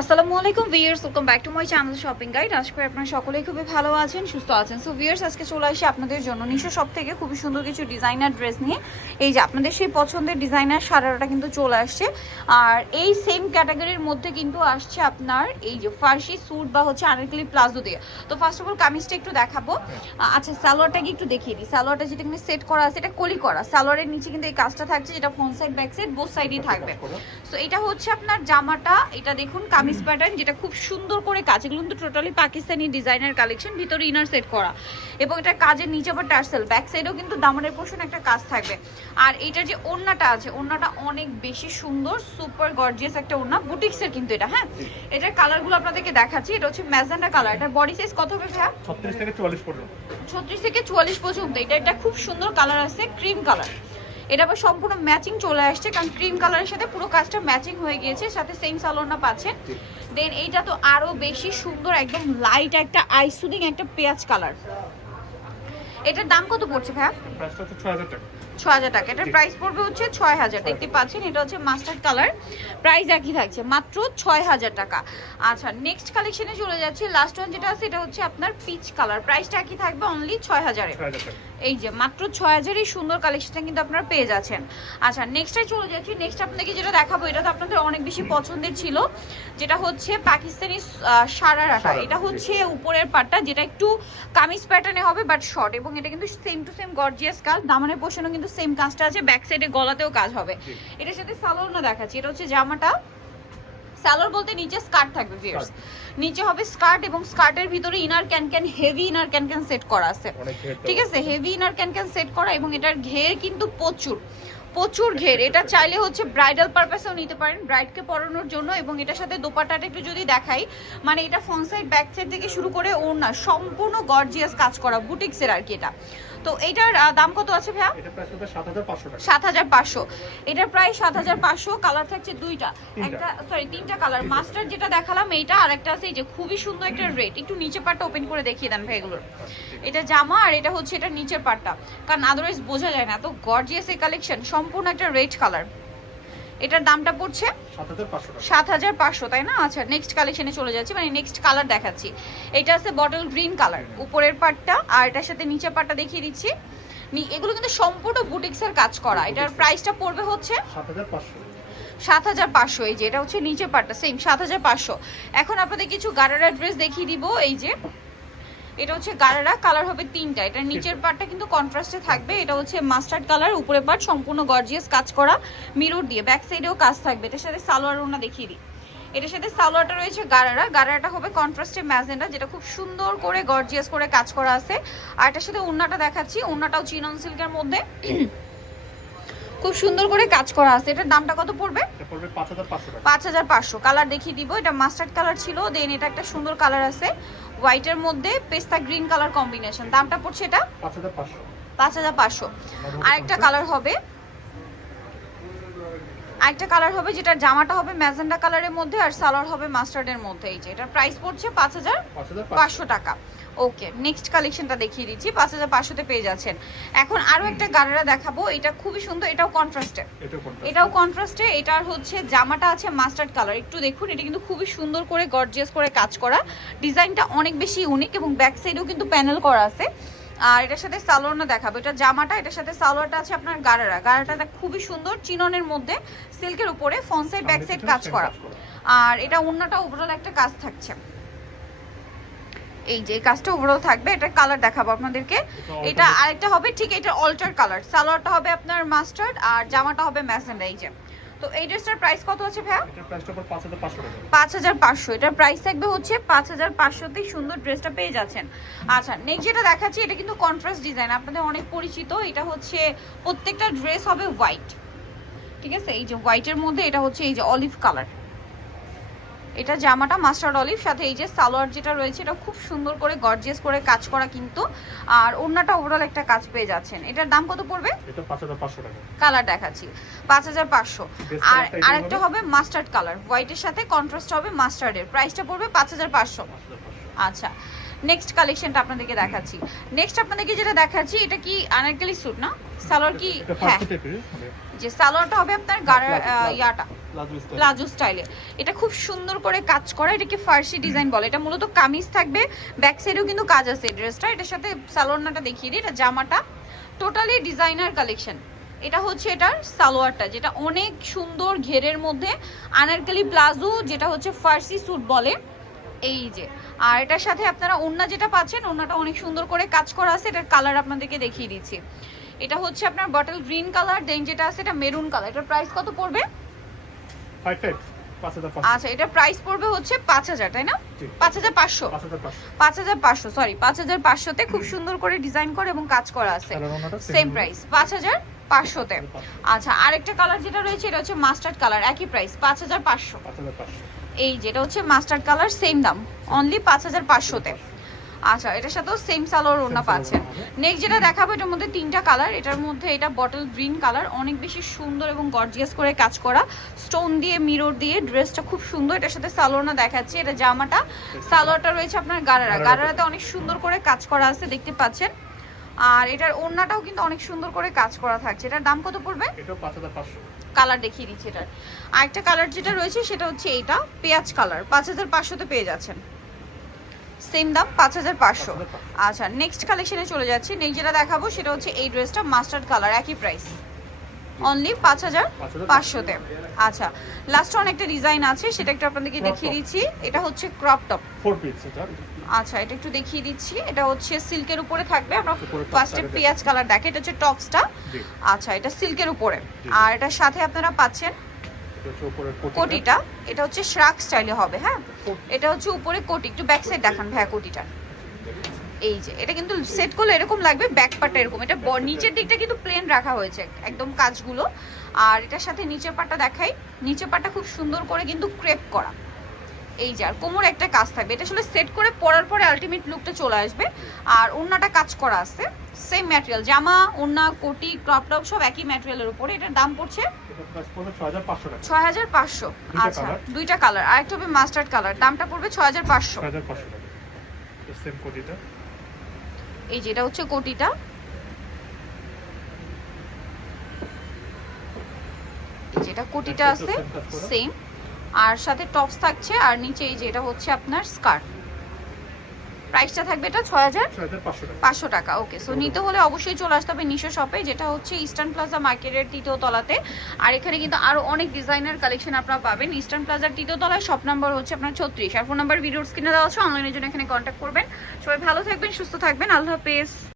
আসসালামু আলাইকুম viewers welcome back to my channel shopping guide আশা করি আপনারা সকলেই খুবই ভালো আছেন, সুস্থ আছেন। সো ভিয়ার্স আজকে চলে আসি আপনাদের জন্য নিশো সব থেকে খুবই সুন্দর কিছু ডিজাইনার ড্রেস নিয়ে। এই যে আপনাদের সেই পছন্দের ডিজাইনার সারাটা কিন্তু চলে আসছে। আর এই সেম ক্যাটাগরির মধ্যে কিন্তু আসছে আপনার এই যে ফার্সি স্যুট বা হচ্ছে আনারকলি প্লাজো দিয়ে। তো ফার্স্ট অফ অল কামিজটা একটু দেখাবো। আচ্ছা সালোয়ারটাকে একটু দেখিয়ে দিই। সালোয়ারটা যেটা কিন্তু সেট করা আছে, এটা কলি করা। সালোয়ারের নিচে কিন্তু এই কাজটা থাকছে, যেটা front side back side both সাইডই থাকবে। সো এটা হচ্ছে আপনার জামাটা। এটা দেখুন কামিজ প্যাটার্ন যেটা খুব সুন্দর করে কাজ। এগুলো কিন্তু টোটালি পাকিস্তানি ডিজাইনের কালেকশন ভিতরে ইনার সেট করা। এবং এটা কাজের নিচে আবার টার্সেল ব্যাক সাইডেও কিন্তু দামানের পোর্শন একটা কাজ থাকবে। আর এটা যে ওড়নাটা আছে ওড়নাটা অনেক বেশি সুন্দর সুপার গর্জিয়াস একটা ওড়না। বুটিক্সের কিন্তু এটা হ্যাঁ? এটার কালারগুলো আপনাদেরকে দেখাচ্ছি। এটা হচ্ছে ম্যাজেন্ডা কালার এটা বডি সাইজ কত হবে ভাইয়া? ছত্রিশ থেকে চুয়াল্লিশ পর্যন্ত। ছত্রিশ থেকে চুয়াল্লিশ পর্যন্ত। এটা একটা খুব সুন্দর কালার আছে ক্রিম কালার এটা আবার সম্পূর্ণ ম্যাচিং চলে আসছে কারণ ক্রিম কালারের সাথে পুরো কাজটা ম্যাচিং হয়ে গিয়েছে সাথে সেম সালোনা পাচ্ছেন। দেন এইটা তো আরও বেশি সুন্দর একদম লাইট একটা আইসুদিং একটা পেঁয়াজ কালার এটার দাম কত পড়ছে ভাইয়া? ছয় হাজার টাকা। ছ হাজার টাকা। এটার প্রাইস পড়বে হচ্ছে ছয় হাজার। দেখতে পাচ্ছেন এটা হচ্ছে মাস্টার্ড কালার প্রাইস একই থাকছে মাত্র ছয় হাজার টাকা। আচ্ছা নেক্সট কালেকশনে চলে যাচ্ছি। লাস্ট ওয়ান যেটা আছে এটা হচ্ছে আপনার পিচ কালার প্রাইসটা একই থাকবে অনলি ছয় হাজারে। এই যে মাত্র ছয় হাজারই সুন্দর কালেকশনটা কিন্তু আপনারা পেয়ে যাচ্ছেন। আচ্ছা নেক্সটে চলে যাচ্ছি। নেক্সট আপনাদেরকে যেটা দেখাবো এটা তো আপনাদের অনেক বেশি পছন্দের ছিল যেটা হচ্ছে পাকিস্তানি সারারাটা এটা হচ্ছে উপরের পাটটা যেটা একটু কামিজ প্যাটার্নে হবে বাট শর্ট এবং এটা কিন্তু সেম টু সেম গর্জিয়াস কাজ। দামানের পোষণও কিন্তু সেম কাজটা আছে ব্যাক সাইডে গলাতেও কাজ হবে। এটার সাথে সালোয়ার না দেখাচ্ছি। এটা হচ্ছে জামাটা। সালোয়ার বলতে নিচে স্কার্ট থাকবে ভিউয়ার্স নিচে হবে স্কার্ট এবং স্কার্টের ভিতরে inner can can heavy inner can can set করা আছে ঠিক আছে? Heavy inner can can set করা এবং এটার ঘের কিন্তু প্রচুর প্রচুর ঘের। এটা চাইলে হচ্ছে ব্রাইডাল পারপাসেও নিতে পারেন ব্রাইডকে পরানোর জন্য এবং এটার সাথে দোপাটাটা একটু যদি দেখাই মানে এটা ফ্রন্ট সাইড ব্যাক সাইড থেকে শুরু করে ওড়না সম্পূর্ণ গর্জিয়াস কাজ করা বুটিক্সের আর কি এটা। তো এইটার দাম কত আছে ভাইয়া? সাত হাজার পাঁচশো টাকা। সাত হাজার পাঁচশো। এটার প্রায় সাত হাজার পাঁচশো কালার থাকছে দুইটা। একটা সরি তিনটা কালার। মাস্টার যেটা দেখালাম এইটা আর একটা আছে এই যে খুবই সুন্দর একটা রেড একটু নিচে পাটটা ওপেন করে দেখিয়ে দেন ভাই এগুলোর। এটা জামা আর এটা হচ্ছে এটা নিচের পাটটা। কারণ আদারওয়াইজ বোঝা যায় না। এত গর্জিয়াস এই কালেকশন সম্পূর্ণ একটা রেড কালার এটার দামটা পড়ছে? সাত হাজার পাঁচশো তাই না? আচ্ছা নেক্সট কালেকশনে চলে যাচ্ছি। মানে নেক্সট কালার দেখাচ্ছি। এটা আছে বটল গ্রিন কালার উপরের পাটটা আর এটার সাথে নিচের পাটটা দেখিয়ে দিচ্ছি। এগুলো কিন্তু সম্পূর্ণ বুটিক্সের কাজ করা। এটার প্রাইসটা পড়বে হচ্ছে সাত হাজার পাঁচশো। এই যে এটা হচ্ছে নিচের পাটটা সেম সাত হাজার পাঁচশো। এখন আপনাদের কিছু গারারা ড্রেস দেখিয়ে দিব এই যে। এটা হচ্ছে গারারা কালার হবে তিনটা। এটা নিচের পার্টটা কিন্তু কন্ট্রাস্টে থাকবে। এটা হচ্ছে মাস্টার্ড কালার উপরের পার্ট সম্পূর্ণ গর্জিয়াস কাজ করা মিরর দিয়ে। ব্যাক সাইডেও কাজ থাকবে। এটার সাথে সালোয়ার ওনা দেখিয়ে দিই। এটার সাথে সালোয়ারটা রয়েছে গারারা। গারাটা হবে কন্ট্রাস্টে ম্যাজেন্ডা যেটা খুব সুন্দর করে গর্জিয়াস করে কাজ করা আছে। আর এটার সাথে ওনাটা দেখাচ্ছি। ওনাটাও চিনন সিল্কের মধ্যে। খুব সুন্দর করে কাজ করা আছে। এটার দামটা কত পড়বে? পাঁচ হাজার পাঁচশো কালার দেখিয়ে দিব। এটা মাস্টার্ড কালার ছিল। দেন এটা একটা সুন্দর কালার আছে। হোয়াইটের মধ্যে পেস্তা গ্রিন কালার কম্বিনেশন দামটা পড়ছে এটা? পাঁচ হাজার পাঁচশো। আরেকটা কালার হবে। আরেকটা কালার হবে যেটা জামাটা হবে ম্যাজেন্ডা কালারের মধ্যে আর সালোয়ার হবে মাস্টার্ডের মধ্যে। এই যে এটার প্রাইস পড়ছে পাঁচ হাজার পাঁচ হাজার পাঁচশো। পাঁচশো টাকা। ওকে নেক্সট কালেকশনটা দেখিয়ে দিচ্ছি। পাঁচ হাজার পাঁচশোতে পেয়ে যাচ্ছেন। এখন আরও একটা গাড়ারা দেখাবো। এটা খুবই সুন্দর এটাও কন্ট্রাস্টে এটা কোনটা এটাও কন্ট্রাস্টে এটার হচ্ছে জামাটা আছে মাস্টার্ড কালার একটু দেখুন এটা কিন্তু খুবই সুন্দর করে গর্জিয়াস করে কাজ করা। ডিজাইনটা অনেক বেশি ইউনিক এবং ব্যাক সাইডেও কিন্তু প্যানেল করা আছে। আর এটার সাথে সালোয়ারটা দেখাবো। এটা জামাটা এটার সাথে সালোয়ারটা আছে আপনার গারারা। গারাটা খুবই সুন্দর চিননের মধ্যে সিল্কের উপরে ফ্রন্ট সাইড ব্যাক সাইড কাজ করা। কাজ করা। আর এটা অন্যটা ওভারঅল একটা কাজ থাকছে। এই যে কাজটা ওভারঅল থাকবে এটা কালার দেখাবো আপনাদেরকে। এটা। আরেকটা হবে ঠিক এটা অল্টার কালার সালোয়ারটা হবে আপনার মাস্টার্ড আর জামাটা হবে ম্যাসেন্ডা এই যে। তো এই ড্রেসটার প্রাইস কত আছে ভাইয়া? এটার পাঁচ হাজার পাঁচশো এটার প্রাইস থাকবে হচ্ছে পাঁচ হাজার পাঁচশোতেই সুন্দর ড্রেসটা পেয়ে যাচ্ছেন। আচ্ছা নেক্সট যেটা দেখাচ্ছি এটা কিন্তু কন্ট্রাস্ট ডিজাইন আপনাদের অনেক পরিচিত। এটা হচ্ছে প্রত্যেকটা ড্রেস হবে হোয়াইট ঠিক আছে? এই যে হোয়াইটের মধ্যে এটা হচ্ছে এই যে অলিভ কালার এটা জামাটা মাস্টার্ড অলিভ সাথে এই যে সালোয়ার যেটা রয়েছে এটা খুব সুন্দর করে গর্জিয়াস করে কাজ করা কিন্তু। আর অন্যটা ওভারঅল একটা কাজ পেয়ে যাচ্ছেন। এটার দাম কত পড়বে? এটা পাঁচ হাজার পাঁচশো টাকা। কালার দেখাচ্ছি। পাঁচ হাজার পাঁচশো। Base আর colourটা আরেকটা হবে? মাস্টার্ড কালার হোয়াইটের সাথে কন্ট্রাস্ট হবে মাস্টার্ডের প্রাইসটা পড়বে পাঁচ হাজার পাঁচশো। পাঁচ হাজার পাঁচশো। আচ্ছা নেক্সট কালেকশনটা আপনাদেরকে দেখাচ্ছি। নেক্সট আপনাদেরকে যেটা দেখাচ্ছি এটা কি আনারকলি স্যুট না? সালোয়ার কি? হ্যাঁ। মানে যে সালোয়ারটা হবে আপনার গাড়ার। ইয়াটা। প্লাজো প্লাজো স্টাইলে এটা খুব সুন্দর করে কাজ করা এটাকে ফার্সি ডিজাইন বলে। এটা মূলত কামিজ থাকবে ব্যাক সাইডেও কিন্তু কাজ আছে ড্রেসটা এটার সাথে সালোয়ারনাটা দেখিয়ে দিই এটা জামাটা। টোটালি ডিজাইনার কালেকশন এটা হচ্ছে এটার সালোয়ারটা যেটা অনেক সুন্দর ঘেরের মধ্যে। আনারকালি প্লাজো যেটা হচ্ছে ফার্সি স্যুট বলে। এই যে। আর এটার সাথে আপনারা ওন্না যেটা পাচ্ছেন ওন্নাটা অনেক সুন্দর করে কাজ করা আছে। এটার কালার আপনাদেরকে দেখিয়ে দিচ্ছি। এটা হচ্ছে আপনার বটল গ্রিন কালার দেন যেটা আছে এটা মেরুন কালার এটার প্রাইস কত পড়বে আচ্ছা এটা প্রাইস পড়বে হচ্ছে পাঁচ হাজার তাই না। পাঁচ হাজার পাঁচশো পাঁচ হাজার পাঁচশো সরি পাঁচ হাজার পাঁচশোতে খুব সুন্দর করে ডিজাইন করে এবং কাজ করা আছে সেম প্রাইস পাঁচ হাজার পাঁচশোতে আচ্ছা আরেকটা কালার যেটা রয়েছে এটা হচ্ছে মাস্টার্ড কালার একই প্রাইস পাঁচ হাজার পাঁচশো এই যেটা হচ্ছে মাস্টার্ড কালার সেম দাম অনলি পাঁচ হাজার পাঁচশোতে আচ্ছা এটার সাথেও সেম সালোয়ার Same পাচ্ছেন। নেক্সট যেটা দেখাবো এটার মধ্যে তিনটা কালার এটার মধ্যে এটা বটল গ্রিন কালার অনেক বেশি সুন্দর এবং গর্জিয়াস করে কাজ করা। স্টোন দিয়ে মিরর দিয়ে ড্রেসটা খুব সুন্দর। এটার সাথে সালোয়ারনা দেখাচ্ছি। এটা জামাটা। সালোয়ারটা রয়েছে আপনার গারারা। গারারাতে। অনেক সুন্দর করে কাজ করা আছে দেখতে পাচ্ছেন। আর এটার ওড়নাটাও কিন্তু অনেক সুন্দর করে কাজ করা থাকছে। এটার দাম কত পড়বে? কালার দেখিয়ে দিচ্ছি এটার। আরেকটা কালার যেটা রয়েছে সেটা হচ্ছে এইটা। পেঁয়াজ কালার পাঁচ হাজার পাঁচশোতে পেয়ে যাচ্ছেন। সেম দাম পাঁচ হাজার পাঁচশো। আচ্ছা নেক্সট কালেকশনে চলে যাচ্ছি। নেক্সট যেটা দেখাবো সেটা হচ্ছে এই ড্রেসটা মাস্টার্ড কালার একই প্রাইস অনলি পাঁচ হাজার পাঁচশোতে। আচ্ছা লাস্ট অনেকটা ডিজাইন আছে সেটা একটু আপনাদেরকে দেখিয়ে দিচ্ছি। এটা হচ্ছে ক্রপ টপ আচ্ছা এটা একটু দেখিয়ে দিচ্ছি। এটা হচ্ছে সিল্কের উপরে থাকবে। আমরা ফার্স্টে পেঁয়াজ কালার দেখে এটা হচ্ছে টপসটা আচ্ছা এটা সিল্কের উপরে। আর এটার সাথে আপনারা পাচ্ছেন কোটিটা। এটা হচ্ছে শ্রাক স্টাইলে হবে হ্যাঁ? এটা হচ্ছে উপরে কোটি। একটু ব্যাক সাইড দেখান ভাইয়া কোটিটা। এই যে, এটা কিন্তু সেট করলে এরকম লাগবে ব্যাক পার্টটা এরকম। এটা নিচের দিকটা কিন্তু প্লেন রাখা হয়েছে, একদম কাজগুলো। আর এটার সাথে নিচের পাটটা দেখাই। নিচের পাটটা খুব সুন্দর করে কিন্তু ক্রেপ করা। এই যে আর কোমর একটা কাজ থাকবে। এটা আসলে সেট করে পরার পরে আলটিমেট লুকটা চলে আসবে। আর ওড়নাটা কাজ করা আছে সেম ম্যাটেরিয়াল জামা ওড়না কোটি ক্রপ টপ সব একই ম্যাটেরিয়ালের উপরে। এটার দাম পড়ছে এটা ছয় হাজার পাঁচশো। আচ্ছা দুইটা কালার আর একটা হবে মাস্টার্ড কালার দামটা পড়বে ছয় হাজার পাঁচশো। এই যেটা হচ্ছে কোটিটা। এই যেটা কোটিটা আছে। সেম আর সাথে টপস থাকছে আর নিচে এই যেটা হচ্ছে আপনার স্কার্ট প্রাইসটা থাকবে এটা ছয় হাজার পাঁচশো টাকা। ওকে। সো নিতে হলে অবশ্যই চলে আসতে হবে নিশো শপে যেটা হচ্ছে ইস্টার্ন প্লাজা মার্কেটের তৃতীয় তলাতে। আর এখানে কিন্তু আরও অনেক ডিজাইনার কালেকশন আপনারা পাবেন। ইস্টার্ন প্লাজার তৃতীয় তলায় শপ নাম্বার হচ্ছে আপনার ছত্রিশ। আর ফোন নাম্বার ভিডিওর স্ক্রিনে দেওয়া আছে অনলাইনের জন্য এখানে কন্ট্যাক্ট করবেন। সবাই ভালো থাকবেন সুস্থ থাকবেন। আল্লাহ হাফেজ।